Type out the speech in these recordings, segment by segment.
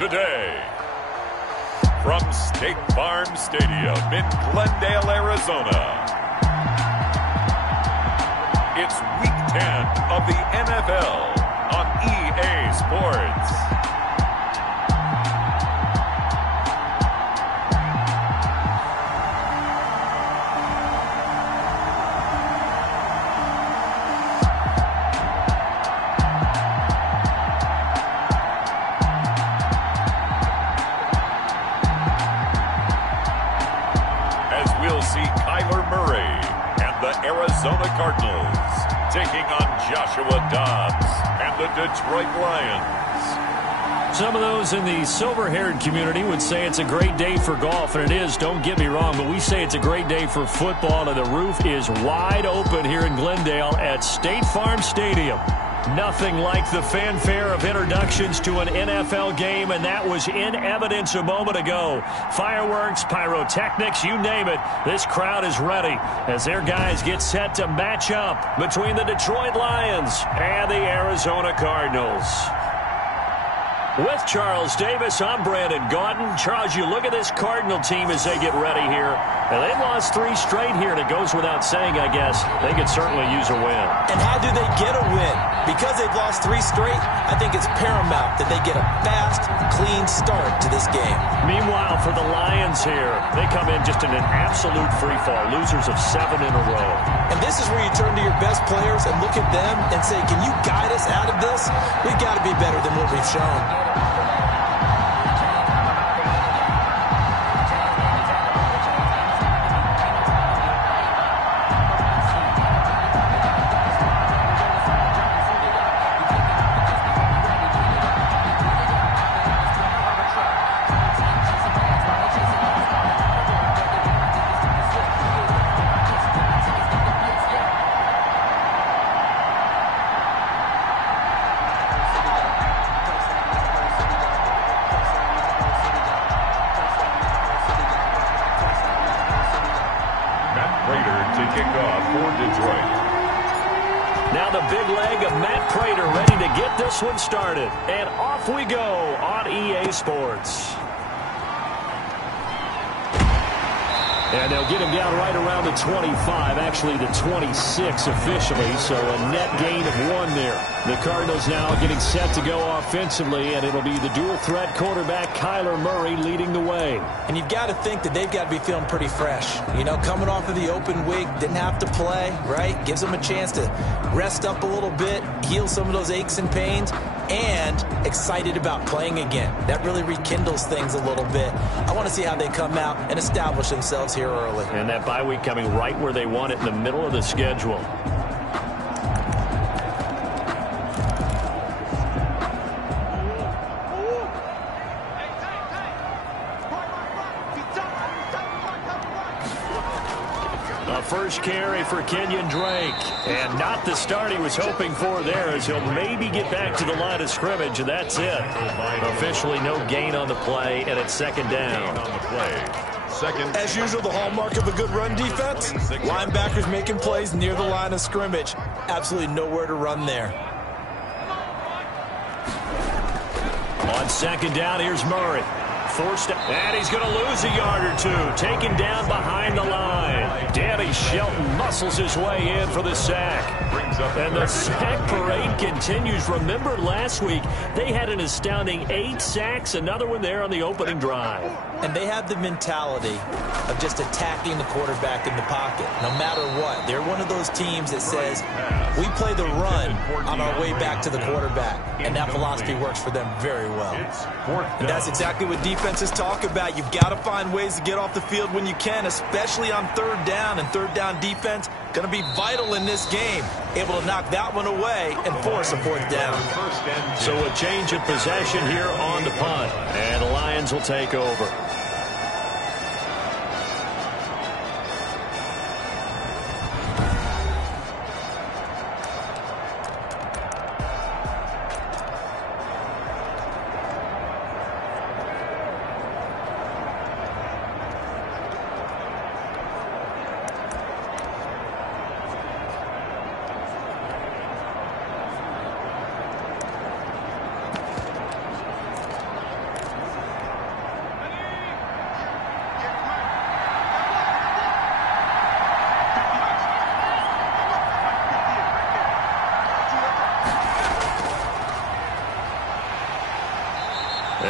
today. From State Farm Stadium in Glendale, Arizona, it's Week 10 of the NFL on EA Sports. Arizona Cardinals taking on Joshua Dobbs and the Detroit Lions. Some of those in the silver-haired community would say it's a great day for golf, and it is, don't get me wrong, but we say it's a great day for football, and the roof is wide open here in Glendale at State Farm Stadium. Nothing like the fanfare of introductions to an NFL game, and that was in evidence a moment ago. Fireworks, pyrotechnics, you name it. This crowd is ready as their guys get set to match up between the Detroit Lions and the Arizona Cardinals. With Charles Davis, I'm Brandon Gaudin. Charles, you look at this Cardinal team as they get ready here. And they've lost 3 straight here, and it goes without saying, I guess. They could certainly use a win. And how do they get a win? Because they've lost 3 straight, I think it's paramount that they get a fast, clean start to this game. Meanwhile, for the Lions here, they come in just in an absolute free-fall, losers of 7 in a row. And this is where you turn to your best players and look at them and say, can you guide us out of this? We've got to be better than what we've shown. One started, and off we go on EA Sports. And they'll get him down right around the 25, actually the 26 officially, so a net gain of 1 there. The Cardinals now getting set to go offensively, and it'll be the dual-threat quarterback Kyler Murray leading the way. And you've got to think that they've got to be feeling pretty fresh. You know, coming off of the open week, didn't have to play, right? Gives them a chance to rest up a little bit, heal some of those aches and pains, and excited about playing again. That really rekindles things a little bit. I want to see how they come out and establish themselves here early. And that bye week coming right where they want it, in the middle of the schedule. First carry for Kenyon Drake, and not the start he was hoping for there, as he'll maybe get back to the line of scrimmage, and that's it. Officially no gain on the play, and it's second down. As usual, the hallmark of a good run defense, linebackers making plays near the line of scrimmage. Absolutely nowhere to run there. On second down, here's Murray. Forced, and he's going to lose a yard or 2. Taken down behind the line. Danny Shelton muscles his way in for the sack. And the sack parade continues. Remember last week, they had an astounding 8 sacks. Another one there on the opening drive. And they have the mentality of just attacking the quarterback in the pocket, no matter what. They're one of those teams that says, we play the run on our way back to the quarterback. And that philosophy works for them very well. And that's exactly what defenses talk about. You've got to find ways to get off the field when you can, especially on third down. And third down defense going to be vital in this game. Able to knock that one away and force a 4th down. So a change of possession here on the punt. And the Lions will take over.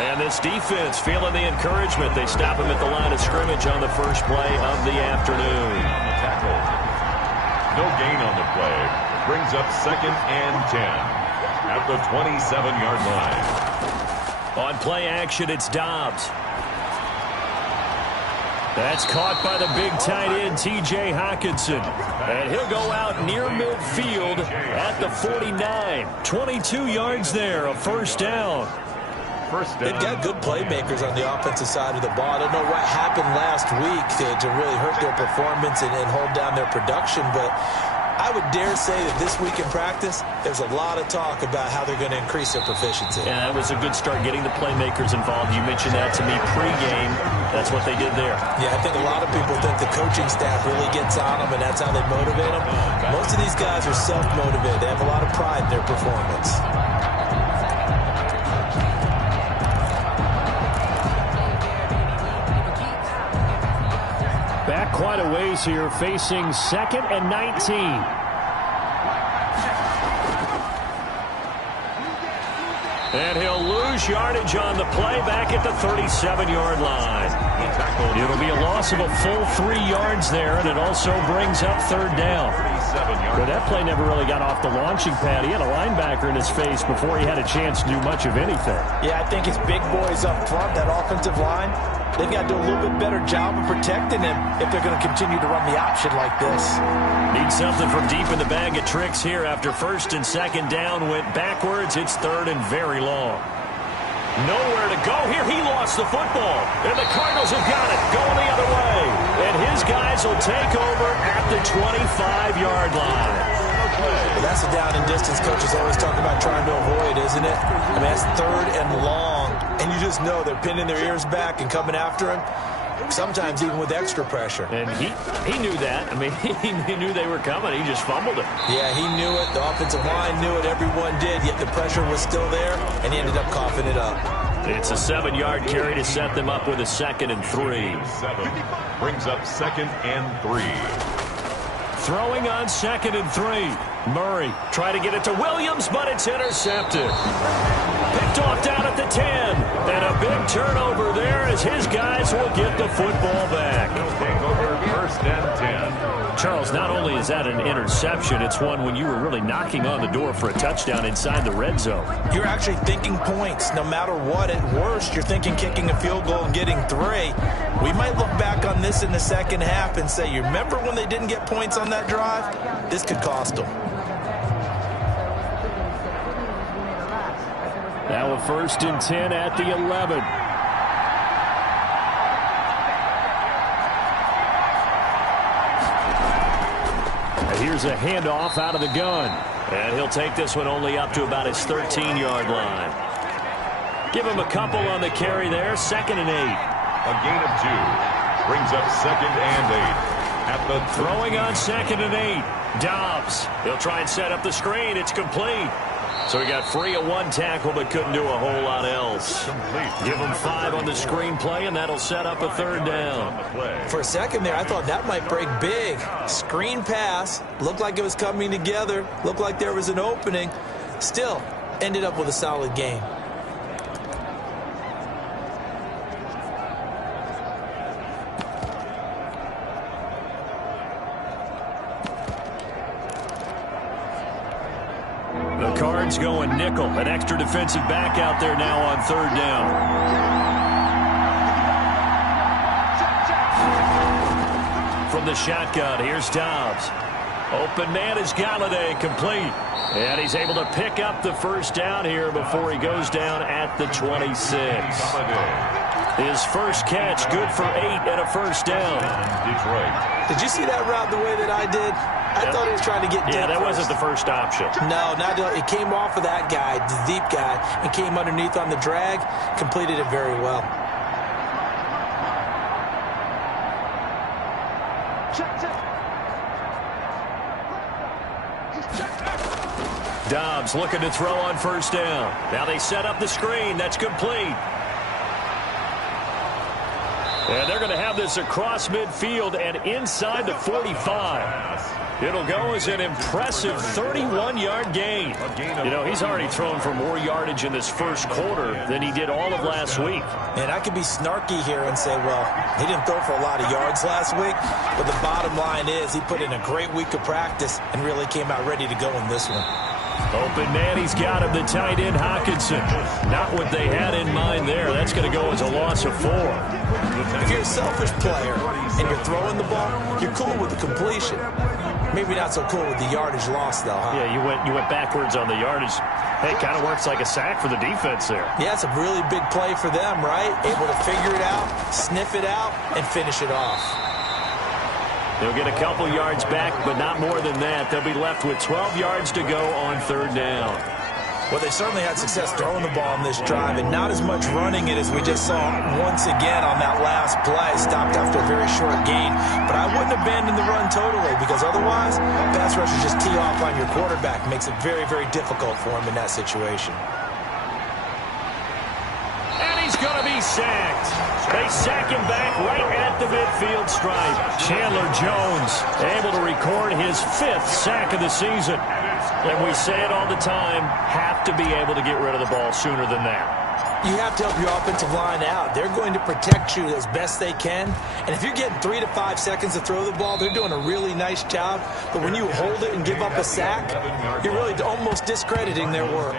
And this defense feeling the encouragement. They stop him at the line of scrimmage on the first play of the afternoon. On the tackle. No gain on the play. Brings up 2nd and 10 at the 27-yard line. On play action, it's Dobbs. That's caught by the big tight end, T.J. Hockenson. And he'll go out near midfield at the 49. 22 yards there, a first down. They've got good playmakers on the offensive side of the ball. I don't know what happened last week to really hurt their performance and hold down their production, but I would dare say that this week in practice, there's a lot of talk about how they're going to increase their proficiency. Yeah, that was a good start getting the playmakers involved. You mentioned that to me pregame. That's what they did there. Yeah, I think a lot of people think the coaching staff really gets on them, and that's how they motivate them. Most of these guys are self-motivated. They have a lot of pride in their performance. Back quite a ways here, facing 2nd and 19. And he'll lose yardage on the play back at the 37-yard line. It'll be a loss of a full 3 yards there, and it also brings up 3rd down. But that play never really got off the launching pad. He had a linebacker in his face before he had a chance to do much of anything. Yeah, I think his big boys up front, that offensive line, they've got to do a little bit better job of protecting him if they're going to continue to run the option like this. Need something from deep in the bag of tricks here after 1st and 2nd down went backwards. It's 3rd and very long. Nowhere to go here. He lost the football. And the Cardinals have got it going the other way. And his guys will take over at the 25-yard line. Well, that's the down and distance coaches always talk about trying to avoid, isn't it? I mean, that's 3rd and long. And you just know they're pinning their ears back and coming after him. Sometimes even with extra pressure. And he knew that. I mean, he knew they were coming. He just fumbled it. Yeah, he knew it. The offensive line knew it. Everyone did. Yet the pressure was still there, and he ended up coughing it up. It's a 7-yard carry to set them up with a 2nd and 3. 7 brings up 2nd and 3. Throwing on 2nd and 3. Murray trying to get it to Williams, but it's intercepted. Picked off down at the 10. And a big turnover there as his guys will get the football back. Take over 1st and 10. Charles, not only is that an interception, it's one when you were really knocking on the door for a touchdown inside the red zone. You're actually thinking points no matter what. At worst, you're thinking kicking a field goal and getting 3. We might look back on this in the second half and say, you remember when they didn't get points on that drive? This could cost them. Now a 1st and 10 at the 11. Here's a handoff out of the gun. And he'll take this one only up to about his 13-yard line. Give him a couple on the carry there. 2nd and 8. A gain of 2. Brings up 2nd and 8. At the throwing on 2nd and 8. Dobbs. He'll try and set up the screen. It's complete. So he got free of 1 tackle but couldn't do a whole lot else. Give him 5 on the screen play, and that'll set up a 3rd down. For a second there, I thought that might break big. Screen pass. Looked like it was coming together. Looked like there was an opening. Still, ended up with a solid game. The Cards going nickel. An extra defensive back out there now on 3rd down. From the shotgun, here's Dobbs. Open man is Galladay, complete. And he's able to pick up the 1st down here before he goes down at the 26. His first catch, good for 8 and a 1st down. Detroit. Did you see that route the way that I did? I thought he was trying to get deep. Yeah, that first. wasn't the first option. No, it came off of that guy, the deep guy, and came underneath on the drag, completed it very well. Dobbs looking to throw on 1st down. Now they set up the screen. That's complete. And they're going to have this across midfield and inside the 45. It'll go as an impressive 31-yard gain. You know, he's already thrown for more yardage in this first quarter than he did all of last week. And I could be snarky here and say, well, he didn't throw for a lot of yards last week, but the bottom line is he put in a great week of practice and really came out ready to go in this one. Open man, he's got him, the tight end, Hockenson. Not what they had in mind there. That's going to go as a loss of 4. If you're a selfish player and you're throwing the ball, you're cool with the completion. Maybe not so cool with the yardage loss, though, huh? Yeah, you went backwards on the yardage. Hey, it kind of works like a sack for the defense there. Yeah, it's a really big play for them, right? Able to figure it out, sniff it out, and finish it off. They'll get a couple yards back, but not more than that. They'll be left with 12 yards to go on 3rd down. Well, they certainly had success throwing the ball on this drive, and not as much running it as we just saw once again on that last play. Stopped after a very short gain. But I wouldn't abandon the run totally, because otherwise, pass rushers just tee off on your quarterback. Makes it very, very difficult for him in that situation. And he's going to be sacked. They sack him back right at the midfield stripe. Chandler Jones able to record his 5th sack of the season. And we say it all the time, have to be able to get rid of the ball sooner than that. You have to help your offensive line out. They're going to protect you as best they can. And if you're getting 3 to 5 seconds to throw the ball, they're doing a really nice job. But when you hold it and give up a sack, you're really almost discrediting their work.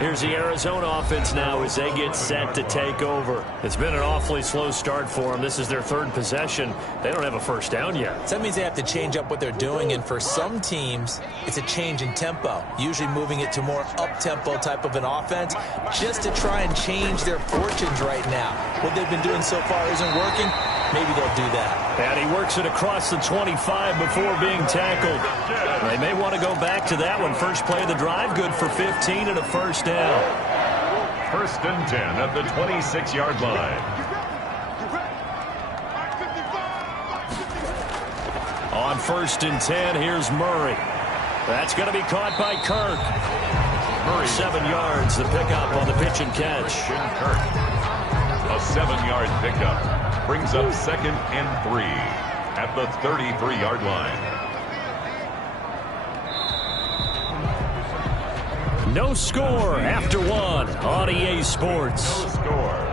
Here's the Arizona offense now as they get set to take over. It's been an awfully slow start for them. This is their 3rd possession. They don't have a first down yet. So that means they have to change up what they're doing. And for some teams, it's a change in tempo, usually moving it to more up-tempo type of an offense, just to try and change their fortunes right now. What they've been doing so far isn't working. Maybe they'll do that. And he works it across the 25 before being tackled. They may want to go back to that one. First play of the drive, good for 15 and a first down. 1st and 10 at the 26-yard line. On 1st and 10, here's Murray. That's going to be caught by Kirk. Murray, 7 yards, the pickup on the pitch and catch. A 7-yard pickup brings up 2nd and 3 at the 33-yard line. No score after 1 on EA Sports. No score.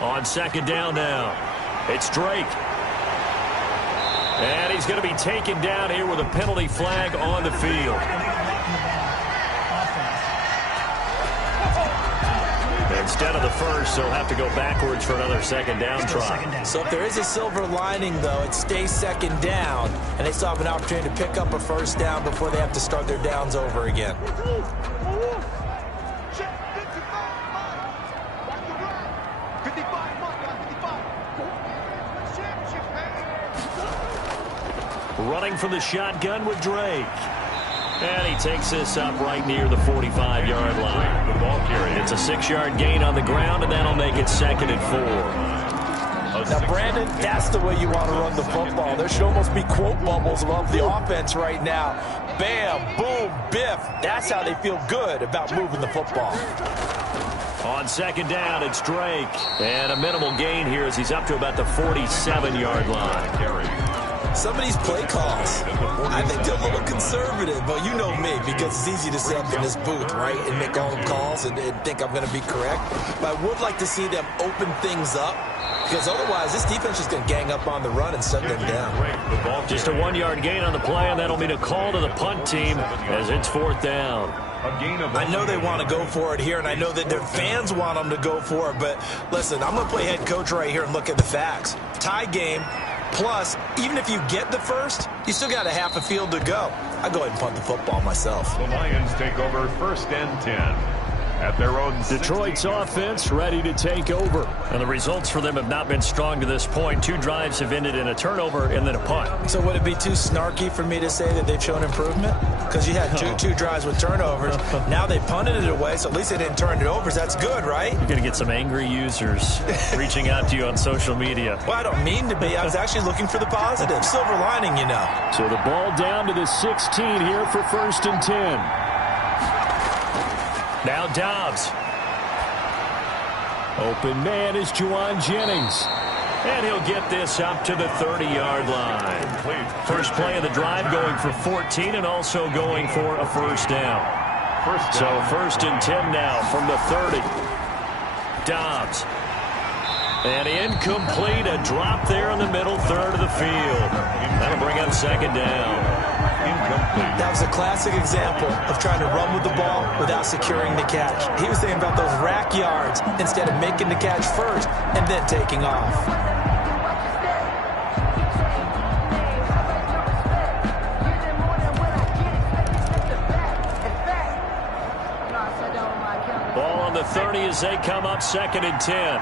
On 2nd down now, it's Drake. And he's going to be taken down here with a penalty flag on the field. Instead of the first, they'll have to go backwards for another 2nd down try. So if there is a silver lining, though, it stays 2nd down, and they still have an opportunity to pick up a first down before they have to start their downs over again. Running from the shotgun with Drake. And he takes this up right near the 45-yard line. The ball carrier. It's a 6-yard gain on the ground, and that'll make it 2nd and 4. Now, Brandon, that's the way you want to run the football. There should almost be quote bubbles above the offense right now. Bam, boom, biff. That's how they feel good about moving the football. On 2nd down, it's Drake. And a minimal gain here as he's up to about the 47-yard line. Some of these play calls, I think they're a little conservative, but you know me, because it's easy to sit up in this booth, right, and make all the calls and think I'm going to be correct. But I would like to see them open things up, because otherwise this defense is going to gang up on the run and shut them down. Just a 1-yard gain on the play, and that'll mean a call to the punt team as it's 4th down. I know they want to go for it here, and I know that their fans want them to go for it, but listen, I'm going to play head coach right here and look at the facts. Tie game. Plus, even if you get the first, you still got a half a field to go. I go ahead and punt the football myself. The Lions take over 1st and 10. at their own Detroit's offense ready to take over. And the results for them have not been strong to this point. 2 drives have ended in a turnover and then a punt. So would it be too snarky for me to say that they've shown improvement? Because you had two drives with turnovers. Now they punted it away, so at least they didn't turn it over. So that's good, right? You're going to get some angry users reaching out to you on social media. Well, I don't mean to be. I was actually looking for the positive. Silver lining, you know. So the ball down to the 16 here for 1st and 10. Now Dobbs. Open man is Juwan Jennings. And he'll get this up to the 30-yard line. First play of the drive going for 14 and also going for a first down. So 1st and 10 now from the 30. Dobbs. And incomplete, a drop there in the middle third of the field. That'll bring up 2nd down. Incomplete. That was a classic example of trying to run with the ball without securing the catch. He was thinking about those rack yards instead of making the catch first and then taking off. Ball on the 30 as they come up 2nd and 10.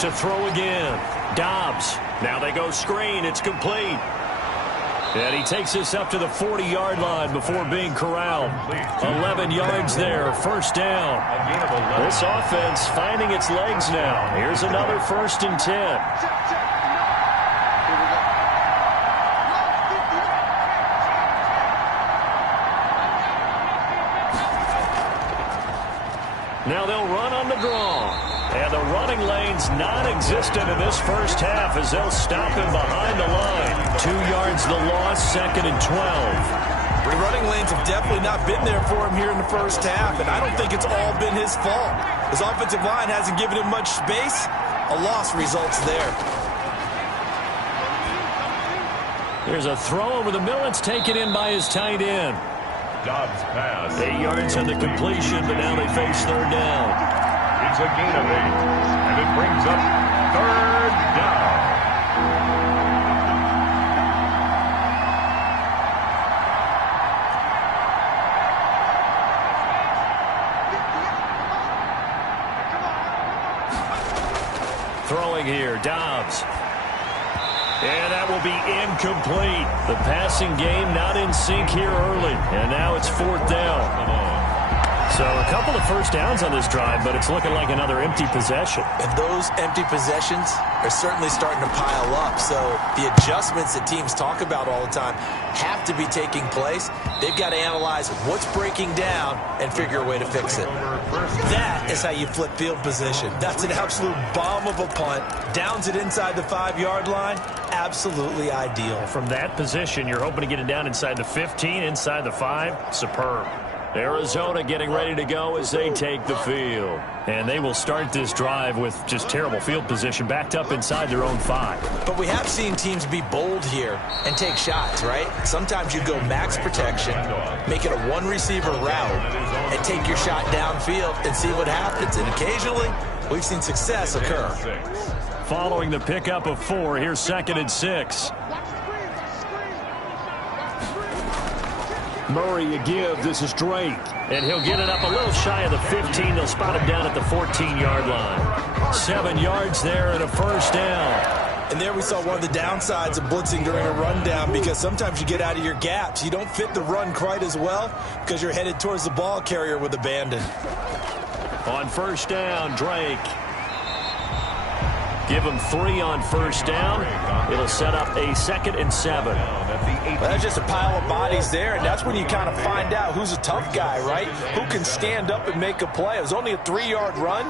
To throw again. Dobbs. Now they go screen. It's complete. And he takes this up to the 40-yard line before being corralled. 11 yards there. First down. This offense finding its legs now. Here's another 1st and 10. Now they'll run on the draw. And the running lane's non-existent in this first half as they'll stop him behind the line. 2 yards the loss, 2nd and 12. The running lanes have definitely not been there for him here in the first half, and I don't think it's all been his fault. His offensive line hasn't given him much space. A loss results there. There's a throw over the middle. It's taken in by his tight end. Dobbs pass. 8 yards on the completion, but now they face 3rd down. It's a gain of 8, and it brings up 3rd down. Throwing here, Dobbs. And that will be incomplete. The passing game not in sync here early, and now it's 4th down. So a couple of first downs on this drive, but it's looking like another empty possession. And those empty possessions are certainly starting to pile up. So the adjustments that teams talk about all the time have to be taking place. They've got to analyze what's breaking down and figure a way to fix it. That is how you flip field position. That's an absolute bomb of a punt. Downs it inside the 5-yard line. Absolutely ideal. From that position, you're hoping to get it down inside the 15, inside the 5. Superb. Arizona getting ready to go as they take the field. And they will start this drive with just terrible field position, backed up inside their own 5. But we have seen teams be bold here and take shots, right? Sometimes you go max protection, make it a one-receiver route, and take your shot downfield and see what happens. And occasionally, we've seen success occur. Following the pickup of 4, here's 2nd and 6. Murray a give. This is Drake. And he'll get it up a little shy of the 15. They'll spot him down at the 14-yard line. 7 yards there and a first down. And there we saw one of the downsides of blitzing during a rundown, because sometimes you get out of your gaps. You don't fit the run quite as well because you're headed towards the ball carrier with abandon. On first down, Drake. Give him 3 on first down. It'll set up a 2nd and 7. Well, there's just a pile of bodies there, and that's when you kind of find out who's a tough guy, right? Who can stand up and make a play. It was only a 3-yard run,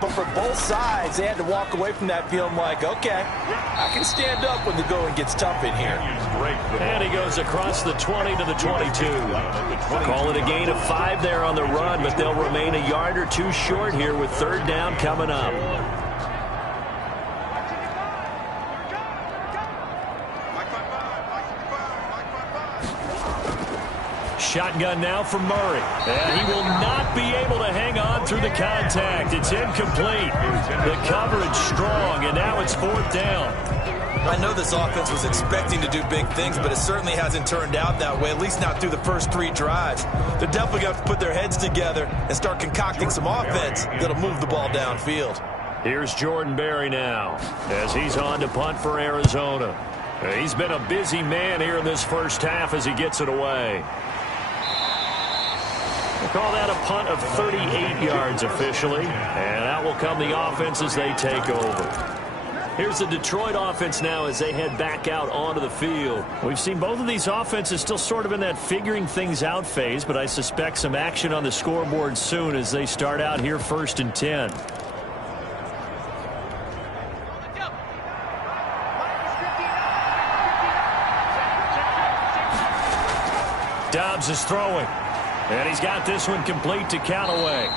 but for both sides, they had to walk away from that feeling like, okay, I can stand up when the going gets tough in here. And he goes across the 20 to the 22. Call it a gain of 5 there on the run, but they'll remain a yard or 2 short here with 3rd down coming up. Shotgun now from Murray. And he will not be able to hang on through the contact. It's incomplete. The coverage strong, and now it's 4th down. I know this offense was expecting to do big things, but it certainly hasn't turned out that way, at least not through the first 3 drives. They're definitely going to have to put their heads together and start concocting some offense that'll move the ball downfield. Here's Jordan Berry now as he's on to punt for Arizona. He's been a busy man here in this first half as he gets it away. We'll call that a punt of 38 yards officially, and out will come the offense as they take over. Here's the Detroit offense now as they head back out onto the field. We've seen both of these offenses still sort of in that figuring things out phase, but I suspect some action on the scoreboard soon as they start out here 1st and 10. Dobbs is throwing, and he's got this one complete to Callaway.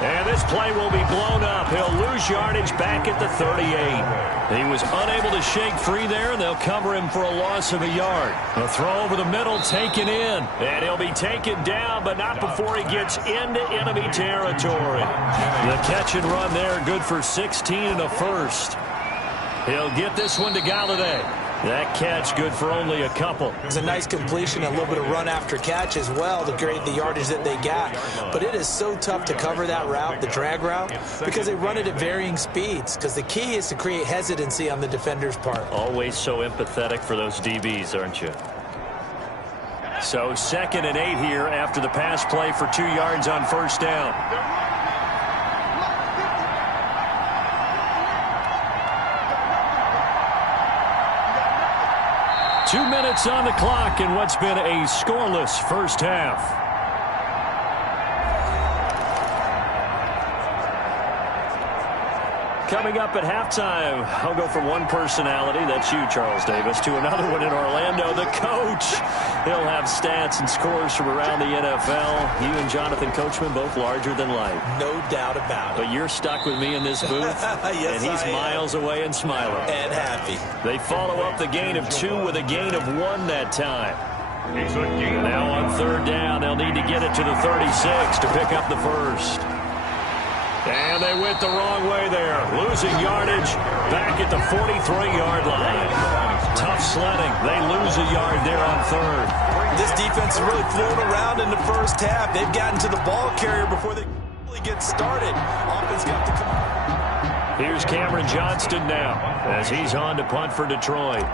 And this play will be blown up. He'll lose yardage back at the 38. He was unable to shake free there, and they'll cover him for a loss of a yard. A throw over the middle taken in, and he'll be taken down, but not before he gets into enemy territory. The catch and run there, good for 16 and a first. He'll get this one to Galladay. That catch good for only a couple. It's a nice completion, a little bit of run after catch as well to create the yardage that they got. But it is so tough to cover that route, the drag route, because they run it at varying speeds. Because the key is to create hesitancy on the defender's part. Always so empathetic for those DBs, aren't you? So 2nd and 8 here after the pass play for 2 yards on first down. 2 minutes on the clock in what's been a scoreless first half. Coming up at halftime, I'll go from one personality, that's you, Charles Davis, to another one in Orlando, the coach. He'll have stats and scores from around the NFL. You and Jonathan Coachman, both larger than life. No doubt about it. But you're stuck with me in this booth, yes, and he's miles away and smiling. And happy. They follow up the gain of 2 with a gain of 1 that time. Now on 3rd down, they'll need to get it to the 36 to pick up the first. And they went the wrong way there. Losing yardage back at the 43-yard line. Tough sledding. They lose a yard there on 3rd. This defense is really flown around in the first half. They've gotten to the ball carrier before they really get started. Offense got to come. Here's Cameron Johnston now as he's on to punt for Detroit.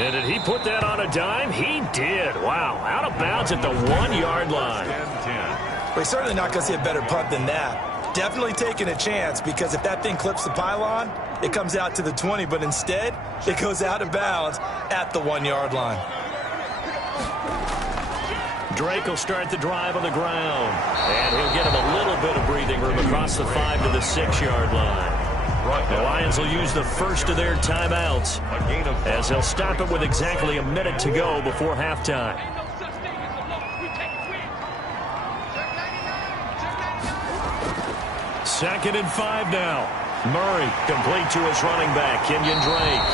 And did he put that on a dime? He did. Wow. Out of bounds at the 1-yard line. We're certainly not going to see a better punt than that. Definitely taking a chance, because if that thing clips the pylon, it comes out to the 20. But instead, it goes out of bounds at the 1-yard line. Drake will start the drive on the ground. And he'll get him a little bit of breathing room across the 5 to the 6-yard line. The Lions will use the first of their timeouts as they'll stop it with exactly a minute to go before halftime. Second and 5 now. Murray complete to his running back, Kenyon Drake.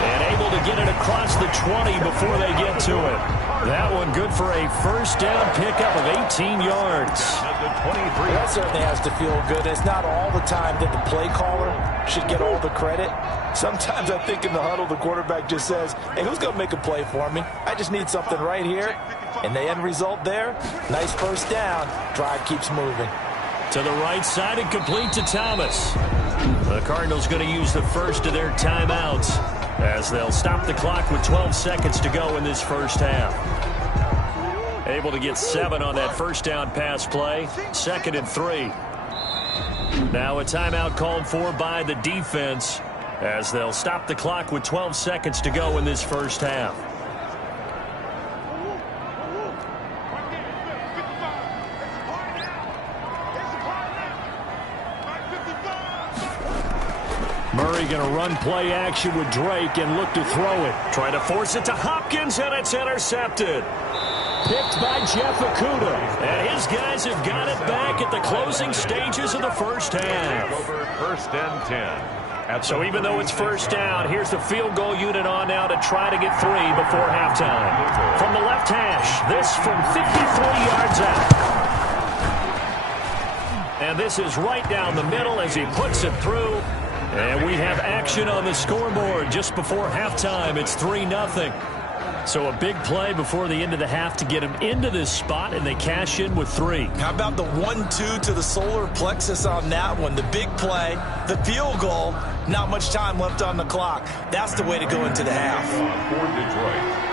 And able to get it across the 20 before they get to it. That one good for a first down pickup of 18 yards. That certainly has to feel good. It's not all the time that the play caller should get all the credit. Sometimes I think in the huddle, the quarterback just says, hey, who's going to make a play for me? I just need something right here. And the end result there, nice first down. Drive keeps moving. To the right side and complete to Thomas. The Cardinals going to use the first of their timeouts as they'll stop the clock with 12 seconds to go in this first half. Able to get 7 on that first down pass play. 2nd and 3. Now a timeout called for by the defense as they'll stop the clock with 12 seconds to go in this first half. Murray going to run play action with Drake and look to throw it. Trying to force it to Hopkins, and it's intercepted. Picked by Jeff Okudah. And his guys have got it back at the closing stages of the first half. First and 10. So even though it's first down, here's the field goal unit on now to try to get 3 before halftime. From the left left hash. This from 53 yards out. And this is right down the middle as he puts it through. And we have action on the scoreboard just before halftime. It's 3-0. So a big play before the end of the half to get him into this spot, and they cash in with 3. How about the 1-2 to the solar plexus on that one? The big play, the field goal, not much time left on the clock. That's the way to go into the half. For Detroit.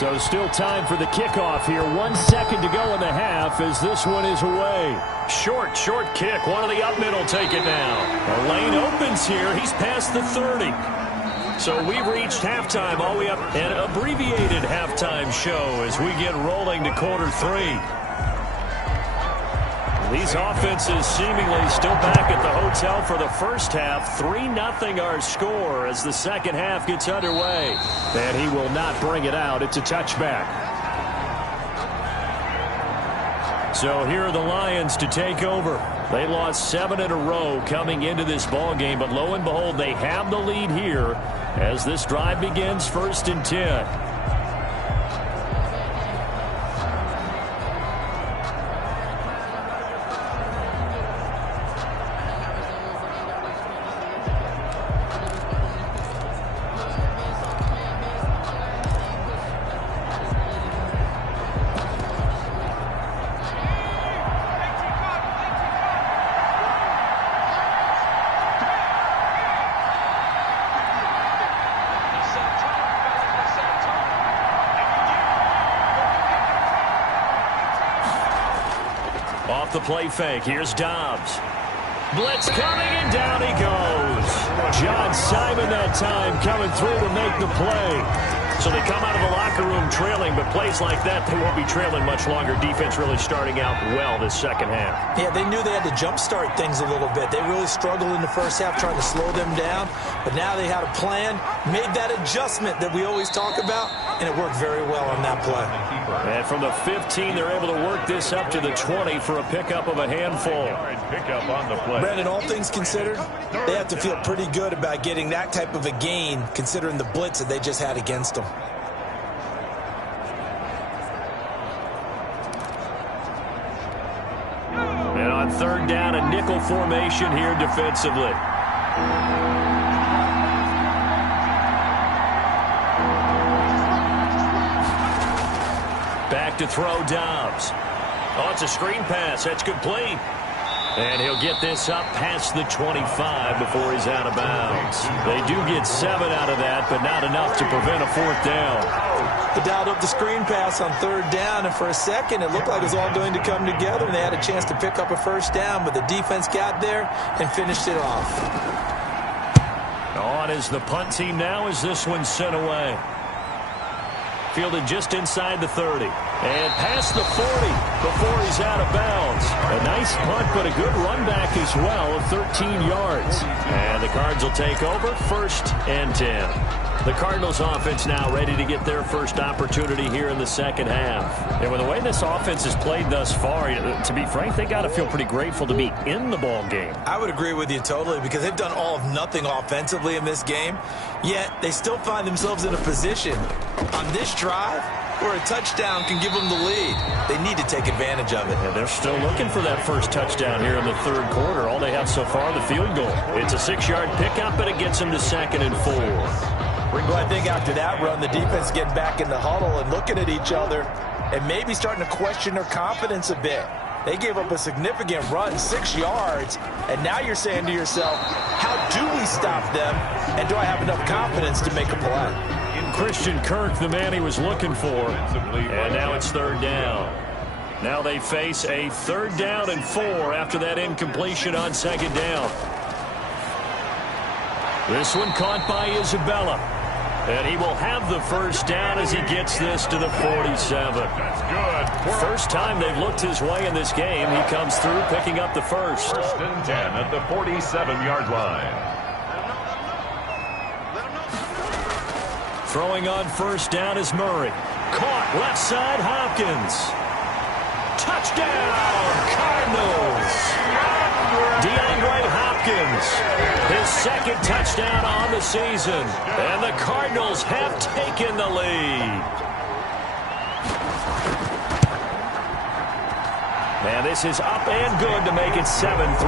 So still time for the kickoff here. 1 second to go in the half as this one is away. Short kick. One of the up middle take it now. The lane opens here. He's past the 30. So we've reached halftime all the way up. An abbreviated halftime show as we get rolling to quarter 3. These offenses seemingly still back at the hotel for the first half. 3-0 our score as the second half gets underway. And he will not bring it out. It's a touchback. So here are the Lions to take over. They lost 7 in a row coming into this ball game, but lo and behold, they have the lead here as this drive begins 1st and 10. Off the play fake. Here's Dobbs. Blitz coming, and down he goes. John Simon that time coming through to make the play. So they come out of the locker room trailing, but plays like that, they won't be trailing much longer. Defense really starting out well this second half. Yeah, they knew they had to jumpstart things a little bit. They really struggled in the first half trying to slow them down, but now they had a plan, made that adjustment that we always talk about, and it worked very well on that play. And from the 15, they're able to work this up to the 20 for a pickup of a handful. Pickup on the play. Brandon, all things considered, they have to feel pretty good about getting that type of a gain considering the blitz that they just had against them. And on 3rd down, a nickel formation here defensively. Back to throw Dobbs. Oh, it's a screen pass. That's complete. And he'll get this up past the 25 before he's out of bounds. They do get 7 out of that, but not enough to prevent a 4th down. They dialed up the screen pass on 3rd down, and for a second it looked like it was all going to come together, and they had a chance to pick up a 1st down, but the defense got there and finished it off. On is the punt team now as this one's sent away. Fielded just inside the 30. And past the 40 before he's out of bounds. A nice punt, but a good run back as well of 13 yards. And the Cards will take over 1st and 10. The Cardinals offense now ready to get their first opportunity here in the second half. And with the way this offense has played thus far, to be frank, they got to feel pretty grateful to be in the ball game. I would agree with you totally because they've done all of nothing offensively in this game, yet they still find themselves in a position on this drive where a touchdown can give them the lead. They need to take advantage of it. And they're still looking for that first touchdown here in the 3rd quarter. All they have so far, the field goal. It's a 6-yard pickup, but it gets them to 2nd and 4. Well, I think after that run, the defense getting back in the huddle and looking at each other and maybe starting to question their confidence a bit. They gave up a significant run, 6 yards, and now you're saying to yourself, how do we stop them, and do I have enough confidence to make a play? Christian Kirk, the man he was looking for, and now it's 3rd down. Now they face a 3rd down and 4 after that incompletion on 2nd down. This one caught by Isabella. And he will have the first down as he gets this to the 47. That's good. First time they've looked his way in this game. He comes through picking up the first. 1st and 10 at the 47-yard line. Throwing on 1st down is Murray. Caught left side, Hopkins. Touchdown, Cardinals. DeAndre Hopkins, his 2nd touchdown on the season. And the Cardinals have taken the lead. And this is up and good to make it 7-3.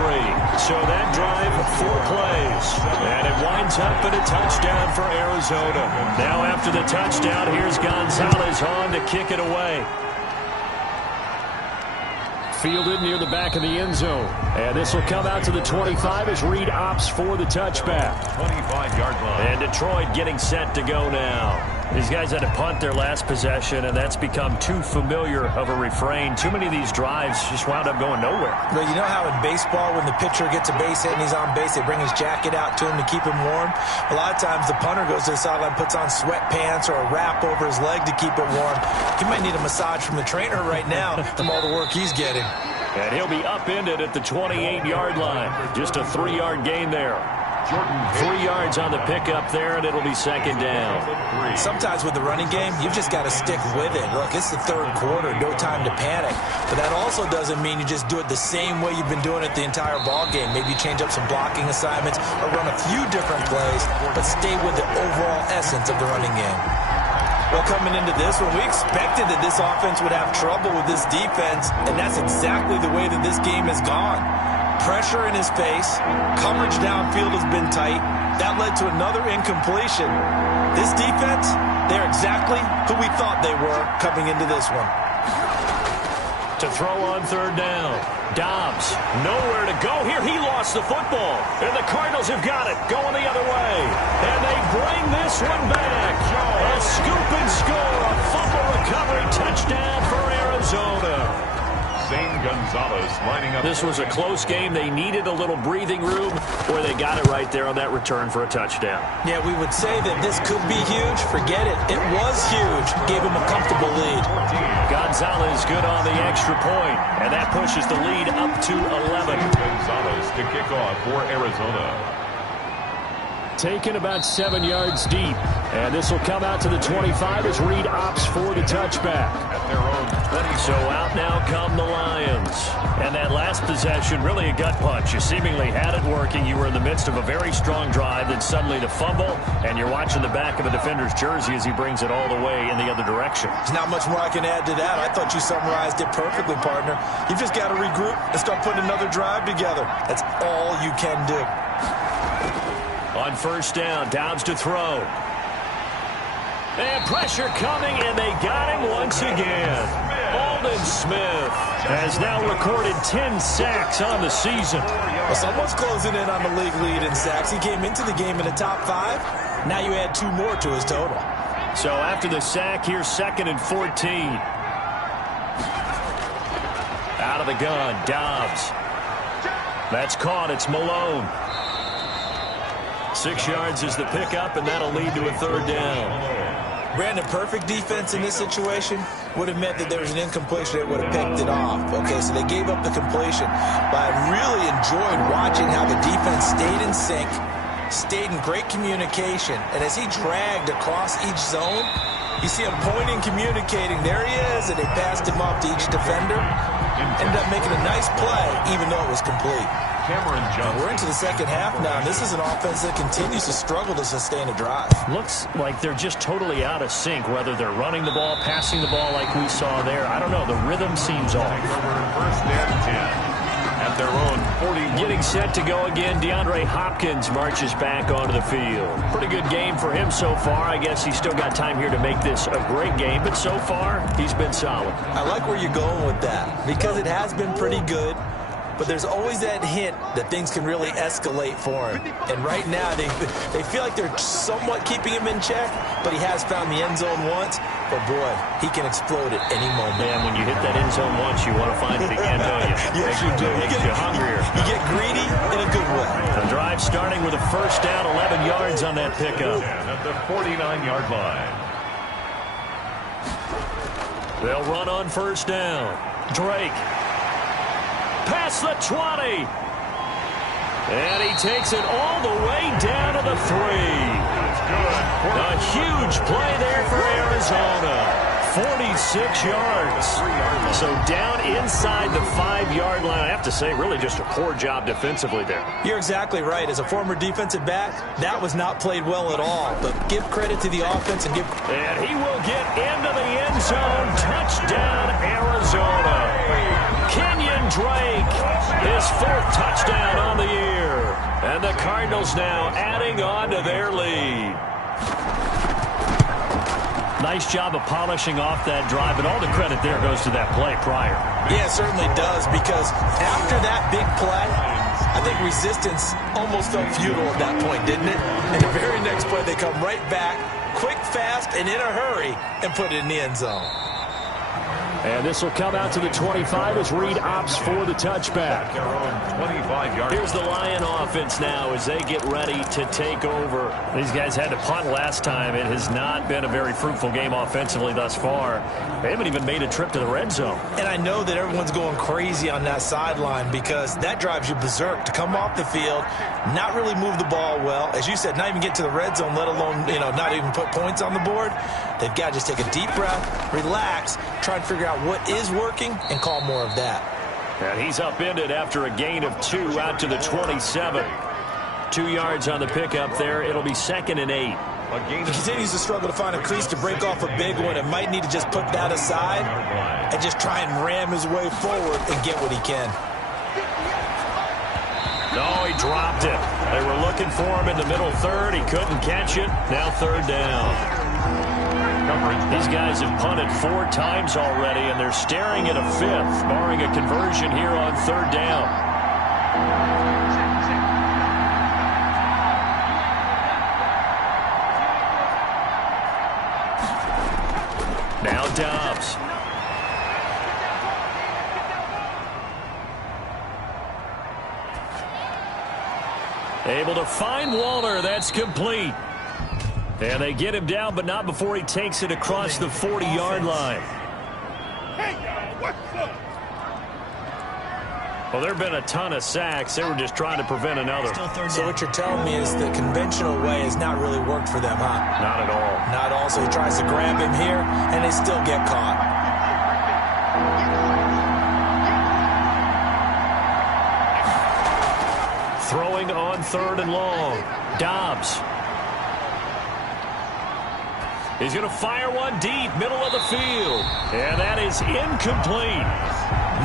So that drive, 4 plays. And it winds up in a touchdown for Arizona. Now after the touchdown, here's Gonzalez on to kick it away. Fielded near the back of the end zone. And this will come out to the 25 as Reed opts for the touchback. 25-yard line. And Detroit getting set to go now. These guys had to punt their last possession, and that's become too familiar of a refrain. Too many of these drives just wound up going nowhere. Well, you know how in baseball, when the pitcher gets a base hit and he's on base, they bring his jacket out to him to keep him warm? A lot of times the punter goes to the sideline, puts on sweatpants or a wrap over his leg to keep it warm. He might need a massage from the trainer right now from all the work he's getting. And he'll be upended at the 28-yard line. Just a 3-yard gain there. 3 yards on the pickup there, and it'll be second down. Sometimes with the running game, you've just got to stick with it. Look, it's the third quarter, no time to panic. But that also doesn't mean you just do it the same way you've been doing it the entire ball game. Maybe change up some blocking assignments or run a few different plays, but stay with the overall essence of the running game. Well, coming into this one, we expected that this offense would have trouble with this defense, and that's exactly the way that this game has gone. Pressure in his face. Coverage downfield has been tight. That led to another incompletion. This defense, they're exactly who we thought they were coming into this one. To throw on third down. Dobbs, nowhere to go here. He lost the football. And the Cardinals have got it, going the other way. And they bring this one back. A scoop and score. A fumble recovery touchdown for Arizona. Gonzalez lining up. This was a close game. They needed a little breathing room, where they got it right there on that return for a touchdown. Yeah, we would say that this could be huge. Forget it. It was huge. Gave him a comfortable lead. Gonzalez good on the extra point, and that pushes the lead up to 11. Gonzalez to kick off for Arizona. Taken about 7 yards deep. And this will come out to the 25 as Reed opts for the touchback. At their own 20. So out now come the Lions. And that last possession, really a gut punch. You seemingly had it working. You were in the midst of a very strong drive. Then suddenly the fumble, and you're watching the back of a defender's jersey as he brings it all the way in the other direction. There's not much more I can add to that. I thought you summarized it perfectly, partner. You've just got to regroup and start putting another drive together. That's all you can do. On first down, Dobbs to throw. And pressure coming, and they got him once again. Aldon Smith has now recorded 10 sacks on the season. Well, someone's closing in on the league lead in sacks. He came into the game in the top 5. Now you add 2 more to his total. So after the sack, here's 2nd and 14. Out of the gun, Dobbs. That's caught. It's Malone. 6 yards is the pickup, and that'll lead to a third down. Brandon, perfect defense in this situation would have meant that there was an incompletion. They would have picked it off. Okay, so they gave up the completion. But I really enjoyed watching how the defense stayed in sync, stayed in great communication. And as he dragged across each zone, you see him pointing, communicating. There he is, and they passed him off to each defender. Ended up making a nice play, even though it was complete. We're into the second half now. This is an offense that continues to struggle to sustain a drive. Looks like they're just totally out of sync, whether they're running the ball, passing the ball like we saw there. I don't know. The rhythm seems off. First and 10. At their own 40. Getting set to go again, DeAndre Hopkins marches back onto the field. Pretty good game for him so far. I guess he's still got time here to make this a great game, but so far, he's been solid. I like where you're going with that, because it has been pretty good. But there's always that hint that things can really escalate for him. And right now, they feel like they're somewhat keeping him in check, but he has found the end zone once. But, boy, he can explode at any moment. Man, when you hit that end zone once, you want to find it again, don't you? Yes, you do. Makes you hungrier. You get greedy in a good way. The drive starting with a first down, 11 yards on that pickup. At the 49-yard line. They'll run on first down. Drake. Past the 20. And he takes it all the way down to the 3. A huge play there for Arizona. 46 yards. So down inside the 5-yard line. I have to say, really just a poor job defensively there. You're exactly right. As a former defensive back, that was not played well at all. But give credit to the offense and give... And he will get into the end zone. Touchdown, Arizona. Kenyon Drake. His 4th touchdown on the year. And the Cardinals now adding on to their lead. Nice job of polishing off that drive, and all the credit there goes to that play prior. Yeah, it certainly does, because after that big play, I think resistance almost felt futile at that point, didn't it? And the very next play, they come right back, quick, fast, and in a hurry, and put it in the end zone. And this will come out to the 25 as Reed opts for the touchback. Here's the Lion offense now as they get ready to take over. These guys had to punt last time. It has not been a very fruitful game offensively thus far. They haven't even made a trip to the red zone. And I know that everyone's going crazy on that sideline because that drives you berserk to come off the field, not really move the ball well. As you said, not even get to the red zone, let alone, not even put points on the board. They've got to just take a deep breath, relax, try and figure out what is working and call more of that. And he's upended after a gain of 2 out to the 27. 2 yards on the pickup there. It'll be 2nd and 8. He continues to struggle to find a crease to break off a big one and might need to just put that aside and just try and ram his way forward and get what he can. No, he dropped it. They were looking for him in the middle third. He couldn't catch it. Now 3rd down. These guys have punted 4 times already, and they're staring at a 5th, barring a conversion here on 3rd down. Now Dobbs. Able to find Waller. That's complete. And they get him down, but not before he takes it across the 40-yard line. Well, there have been a ton of sacks. They were just trying to prevent another. So what you're telling me is the conventional way has not really worked for them, huh? Not at all. Not all. So he tries to grab him here, and they still get caught. Throwing on 3rd and long. Dobbs. He's going to fire one deep, middle of the field. And that is incomplete.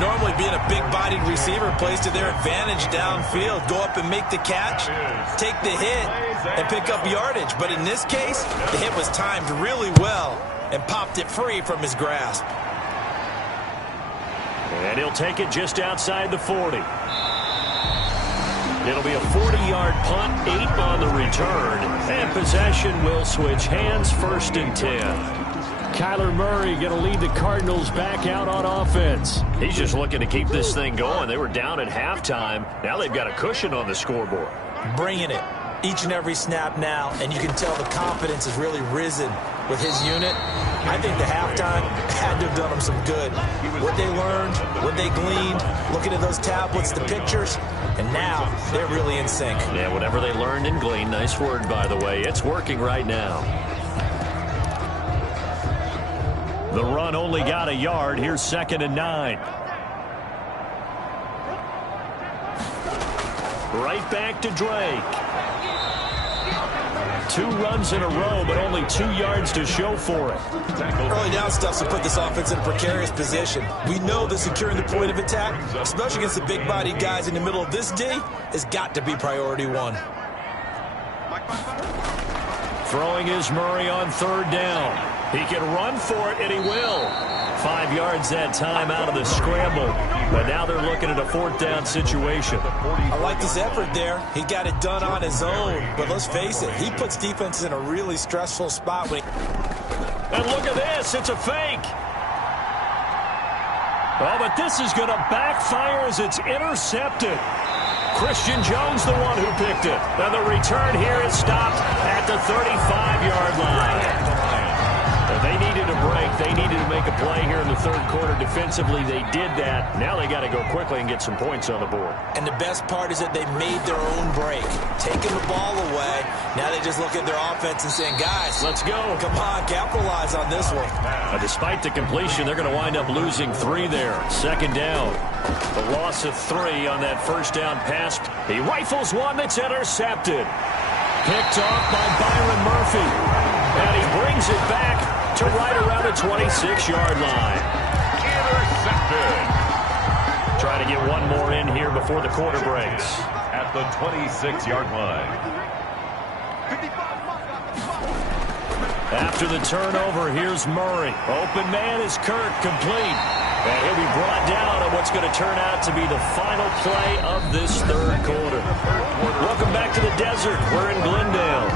Normally being a big-bodied receiver plays to their advantage downfield. Go up and make the catch, take the hit, and pick up yardage. But in this case, the hit was timed really well and popped it free from his grasp. And he'll take it just outside the 40. It'll be a 40-yard punt, 8 on the return. And possession will switch hands, 1st and 10. Kyler Murray going to lead the Cardinals back out on offense. He's just looking to keep this thing going. They were down at halftime. Now they've got a cushion on the scoreboard. Bringing it each and every snap now, and you can tell the confidence has really risen with his unit. I think the halftime had to have done them some good. What they learned, what they gleaned, looking at those tablets, the pictures, and now they're really in sync. Yeah, whatever they learned and gleaned, nice word, by the way. It's working right now. The run only got a yard. Here's 2nd and 9. Right back to Drake. 2 runs in a row, but only 2 yards to show for it. Early down stuff to put this offense in a precarious position. We know that securing the point of attack, especially against the big-bodied guys in the middle of this D, has got to be priority 1. Throwing is Murray on 3rd down. He can run for it, and he will. 5 yards that time out of the scramble. But now they're looking at a 4th down situation. I like his effort there. He got it done on his own. But let's face it, he puts defenses in a really stressful spot. And look at this. It's a fake. Oh, but this is going to backfire as it's intercepted. Christian Jones, the one who picked it. And the return here is stopped at the 35-yard line. They needed a break. They needed to make a play here in the 3rd quarter. Defensively, they did that. Now they got to go quickly and get some points on the board. And the best part is that they made their own break, taking the ball away. Now they just look at their offense and saying, guys, let's go. Come on, capitalize on this one. Despite the completion, they're going to wind up losing 3 there. 2nd down. The loss of 3 on that 1st down pass. He rifles one that's intercepted. Picked off by Byron Murphy. And he brings it back to right around the 26-yard line. Intercepted. Trying to get one more in here before the quarter breaks. At the 26-yard line. After the turnover, here's Murray. Open man is Kirk, complete. And he'll be brought down on what's going to turn out to be the final play of this third quarter. Welcome back to the desert. We're in Glendale.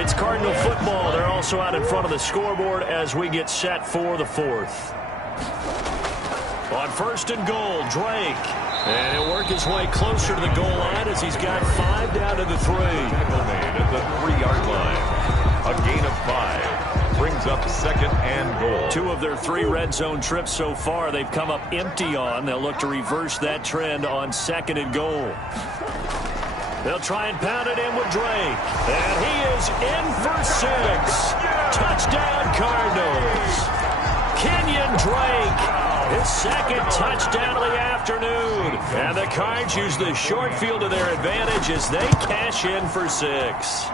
It's Cardinal football. They're also out in front of the scoreboard as we get set for the fourth. On first and goal, Drake. And he'll work his way closer to the goal line as he's got 5 down to the 3. Tackle made at the 3-yard line. A gain of 5 brings up second and goal. 2 of their 3 red zone trips so far they've come up empty on. They'll look to reverse that trend on second and goal. They'll try and pound it in with Drake. And he is in for 6. Touchdown Cardinals. Kenyon Drake. His second touchdown of the afternoon. And the Cards use the short field to their advantage as they cash in for 6.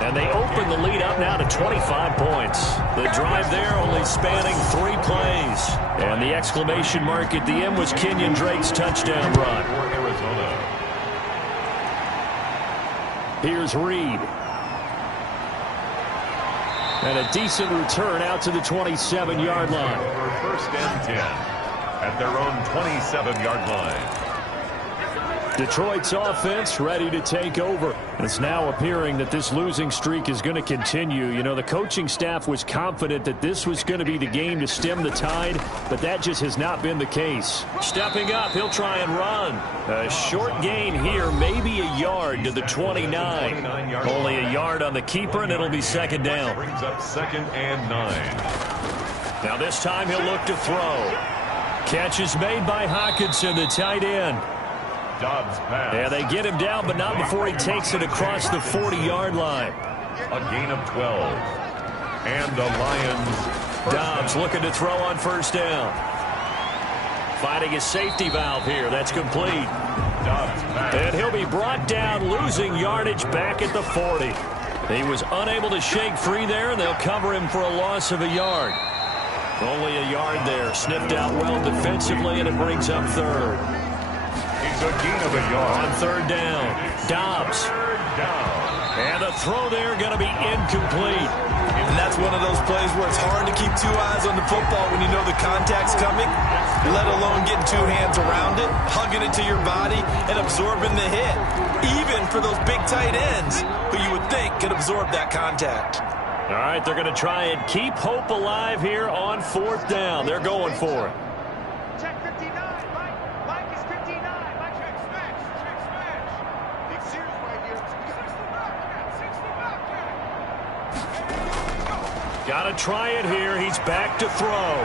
And they open the lead up now to 25 points. The drive there only spanning 3 plays. And the exclamation mark at the end was Kenyon Drake's touchdown run. For Arizona. Here's Reed. And a decent return out to the 27-yard line. For first and 10 at their own 27-yard line. Detroit's offense ready to take over. It's now appearing that this losing streak is going to continue. You know, the coaching staff was confident that this was going to be the game to stem the tide, but that just has not been the case. Stepping up, he'll try and run. A short gain here, maybe a yard to the 29. Only a yard on the keeper, and it'll be second down. Brings up second and 9. Now this time he'll look to throw. Catch is made by Hockenson, the tight end. Dobbs pass. Yeah, they get him down, but not before he takes it across the 40-yard line. A gain of 12. And the Lions. Dobbs looking to throw on first down. Finding his safety valve here. That's complete. Dobbs pass. And he'll be brought down, losing yardage back at the 40. He was unable to shake free there, and they'll cover him for a loss of a yard. Only a yard there. Sniffed out well defensively, and it brings up third. It's a gain of a yard. On third down, Dobbs. Third down. And the throw there going to be incomplete. And that's one of those plays where it's hard to keep 2 eyes on the football when you know the contact's coming, let alone getting 2 hands around it, hugging it to your body, and absorbing the hit. Even for those big tight ends who you would think could absorb that contact. All right, they're going to try and keep hope alive here on fourth down. They're going for it. Check 59. Mike is 59. Mike, check smash. Check smash. Big series right here. 60 back. Got to try it here. He's back to throw.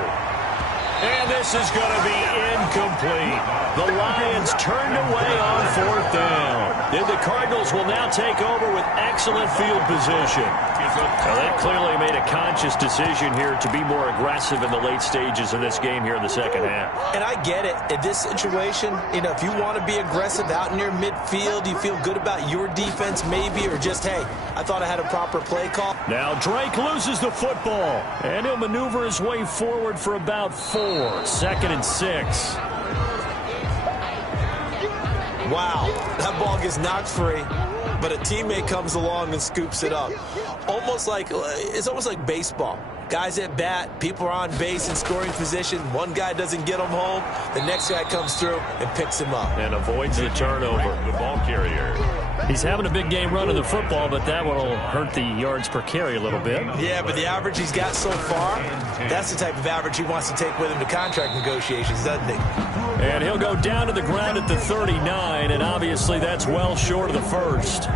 And this is going to be incomplete. The Lions turned away on fourth down. And the Cardinals will now take over with excellent field position. Now, they clearly made a conscious decision here to be more aggressive in the late stages of this game here in the second half. And I get it. In this situation, you know, if you want to be aggressive out near midfield, you feel good about your defense maybe, or just, hey, I thought I had a proper play call. Now Drake loses the football, and he'll maneuver his way forward for about 4. Second and 6. Wow, that ball gets knocked free, but a teammate comes along and scoops it up. It's almost like baseball. Guys at bat, people are on base in scoring position. One guy doesn't get him home. The next guy comes through and picks him up. And avoids the turnover. The ball carrier. He's having a big game running the football, but that one will hurt the yards per carry a little bit. Yeah, but the average he's got so far, that's the type of average he wants to take with him to contract negotiations, doesn't he? And he'll go down to the ground at the 39, and obviously that's well short of the first.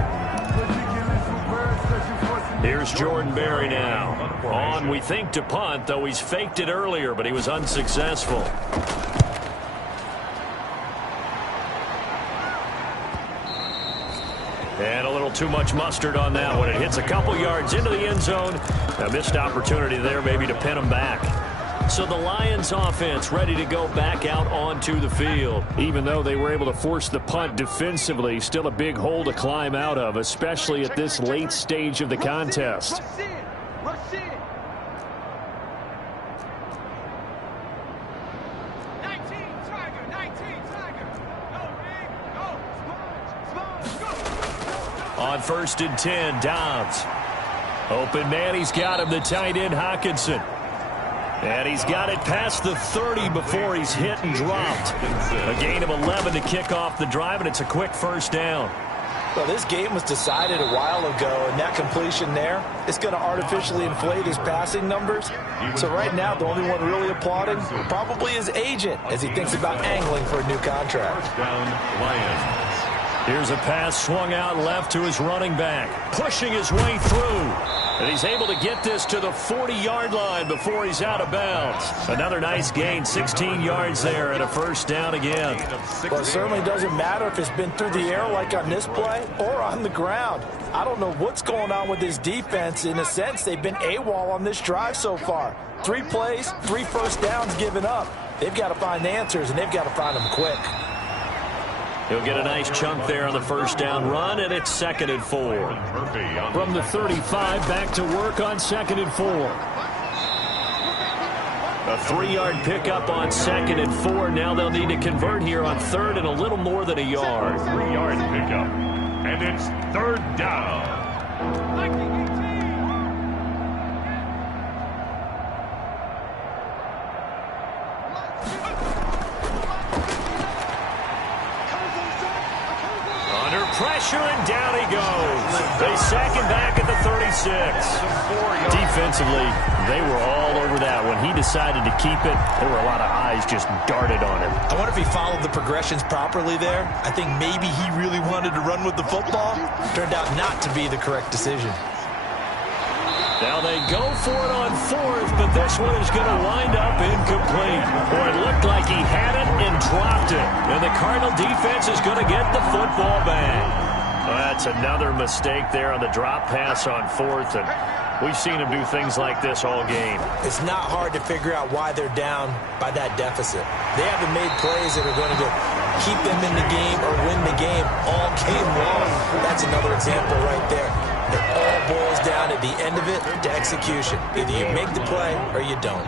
Here's Jordan Berry now. On, we think, to punt, though he's faked it earlier, but he was unsuccessful. And a little too much mustard on that one. It hits a couple yards into the end zone. A missed opportunity there maybe to pin him back. So the Lions offense ready to go back out onto the field. Even though they were able to force the punt defensively, still a big hole to climb out of, especially at this late stage of the contest. Rush in. 19, Tiger. On 1st and 10, Dobbs. Open man, he's got him, the tight end, Hockenson. And he's got it past the 30 before he's hit and dropped. A gain of 11 to kick off the drive, and it's a quick first down. Well, this game was decided a while ago, and that completion there is going to artificially inflate his passing numbers. So right now, the only one really applauding probably his agent as he thinks about angling for a new contract. First down, Lions. Here's a pass swung out left to his running back, pushing his way through. And he's able to get this to the 40-yard line before he's out of bounds. Another nice gain, 16 yards there, and a first down again. Well, it certainly doesn't matter if it's been through the air like on this play or on the ground. I don't know what's going on with this defense. In a sense, they've been AWOL on this drive so far. 3 plays, 3 first downs given up. They've got to find answers, and they've got to find them quick. He'll get a nice chunk there on the first down run, and it's 2nd and 4. From the 35, back to work on 2nd and 4. A 3-yard pickup on 2nd and 4. Now they'll need to convert here on 3rd and a little more than a yard. 3-yard pickup. And it's 3rd down. Pressure, and down he goes. They sack him back at the 36. Defensively, they were all over that. When he decided to keep it, there were a lot of eyes just darted on him. I wonder if he followed the progressions properly there. I think maybe he really wanted to run with the football. Turned out not to be the correct decision. Now they go for it on 4th, but this one is going to wind up incomplete. Or it looked like he had it and dropped it. And the Cardinal defense is going to get the football back. Well, that's another mistake there on the drop pass on 4th. And we've seen him do things like this all game. It's not hard to figure out why they're down by that deficit. They haven't made plays that are going to keep them in the game or win the game all game long. That's another example right there. It all boils down at the end of it to execution. Either you make the play or you don't.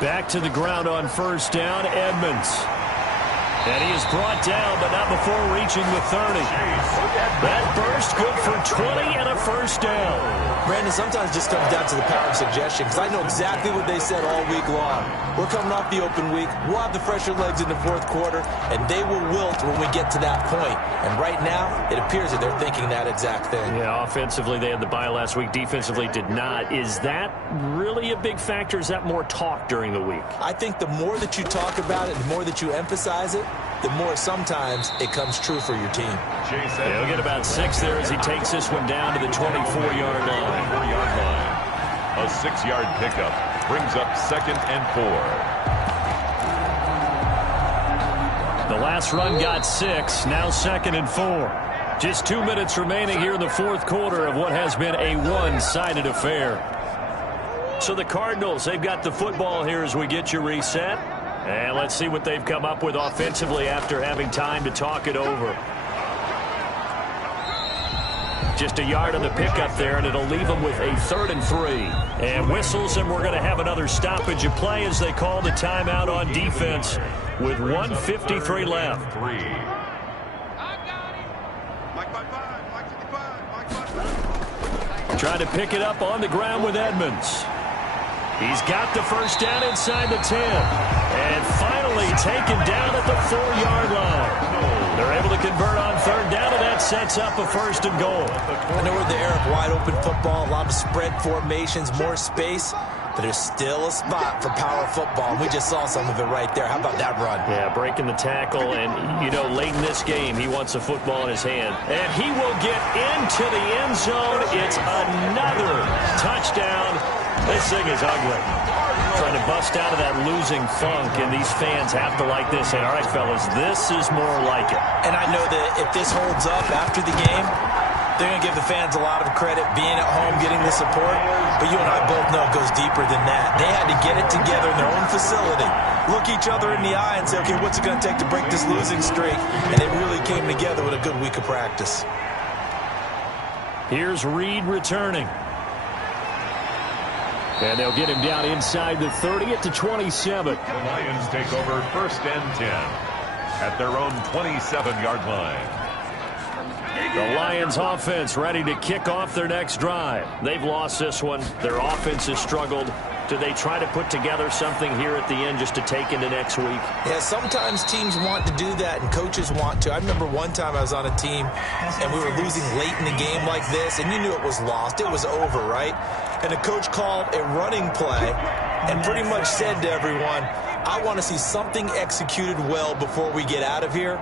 Back to the ground on 1st down, Edmonds. And he is brought down, but not before reaching the 30. That burst good for 20 and a first down. Brandon, sometimes it just comes down to the power of suggestion, because I know exactly what they said all week long. We're coming off the open week. We'll have the fresher legs in the 4th quarter, and they will wilt when we get to that point. And right now, it appears that they're thinking that exact thing. Yeah, offensively, they had the bye last week. Defensively, did not. Is that really a big factor? Is that more talk during the week? I think the more that you talk about it, the more that you emphasize it, the more sometimes it comes true for your team. He'll get about 6 there as he takes this one down to the 24-yard line. A 6-yard pickup brings up 2nd and 4. The last run got 6, now 2nd and 4. Just 2 minutes remaining here in the 4th quarter of what has been a one-sided affair. So the Cardinals, they've got the football here as we get you reset. And let's see what they've come up with offensively after having time to talk it over. Just a yard on the pickup there, and it'll leave them with a 3rd and 3. And whistles, and we're going to have another stoppage of play as they call the timeout on defense with 1:53 left. Trying to pick it up on the ground with Edmonds. He's got the first down inside the 10. And finally taken down at the 4-yard line. They're able to convert on 3rd down, and that sets up a 1st and goal. I know we're in the era of wide-open football, a lot of spread formations, more space, but there's still a spot for power football, and we just saw some of it right there. How about that run? Yeah, breaking the tackle, and, you know, late in this game, he wants the football in his hand. And he will get into the end zone. It's another touchdown. This thing is ugly. Trying to bust out of that losing funk, and these fans have to like this. And all right, fellas, this is more like it. And I know that if this holds up after the game, they're going to give the fans a lot of credit being at home, getting the support. But you and I both know it goes deeper than that. They had to get it together in their own facility, look each other in the eye and say, okay, what's it going to take to break this losing streak? And it really came together with a good week of practice. Here's Reed returning. And they'll get him down inside the 30 at the 27. The Lions take over 1st and 10 at their own 27-yard line. The Lions offense ready to kick off their next drive. They've lost this one. Their offense has struggled. Do they try to put together something here at the end just to take into next week? Yeah, sometimes teams want to do that and coaches want to. I remember one time I was on a team and we were losing late in the game like this, and you knew it was lost. It was over, right? And the coach called a running play and pretty much said to everyone, I want to see something executed well before we get out of here.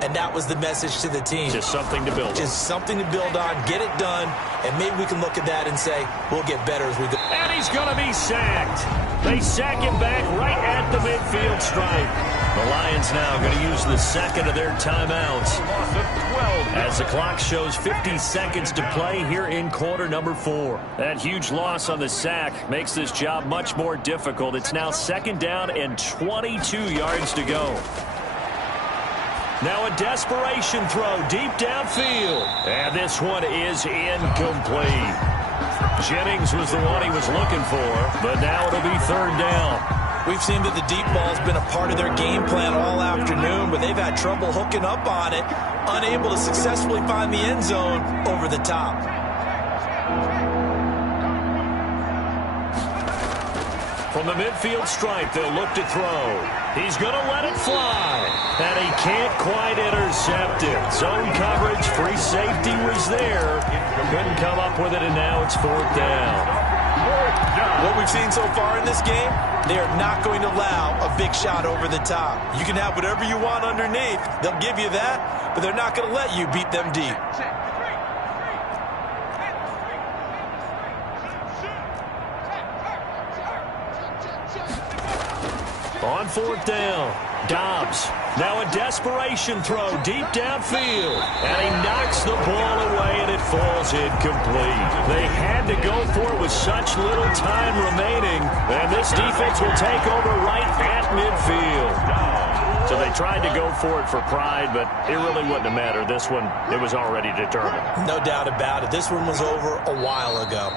And that was the message to the team. Just something to build on. Just something to build on, get it done, and maybe we can look at that and say, we'll get better as we go. And he's going to be sacked. They sack him back right at the midfield stripe. The Lions now going to use the second of their timeouts as the clock shows 50 seconds to play here in quarter number 4. That huge loss on the sack makes this job much more difficult. It's now 2nd down and 22 yards to go. Now a desperation throw deep downfield. And this one is incomplete. Jennings was the one he was looking for, but now it'll be 3rd down. We've seen that the deep ball's been a part of their game plan all afternoon, but they've had trouble hooking up on it, unable to successfully find the end zone over the top. From the midfield stripe, they'll look to throw. He's going to let it fly. And he can't quite intercept it. Zone coverage, free safety was there. Couldn't come up with it, and now it's 4th down. What we've seen so far in this game, they are not going to allow a big shot over the top. You can have whatever you want underneath. They'll give you that, but they're not going to let you beat them deep. On 4th down, Dobbs. Now a desperation throw deep downfield. And he knocks the ball away, and it falls incomplete. They had to go for it with such little time remaining. And this defense will take over right at midfield. So they tried to go for it for pride, but it really wouldn't have mattered. This one, it was already determined. No doubt about it. This one was over a while ago.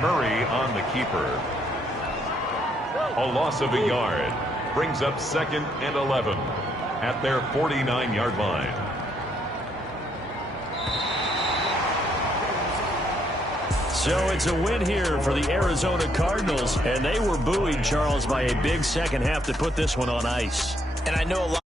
Murray on the keeper. A loss of a yard brings up 2nd and 11 at their 49-yard line. So it's a win here for the Arizona Cardinals, and they were buoyed, Charles, by a big second half to put this one on ice. And I know a lot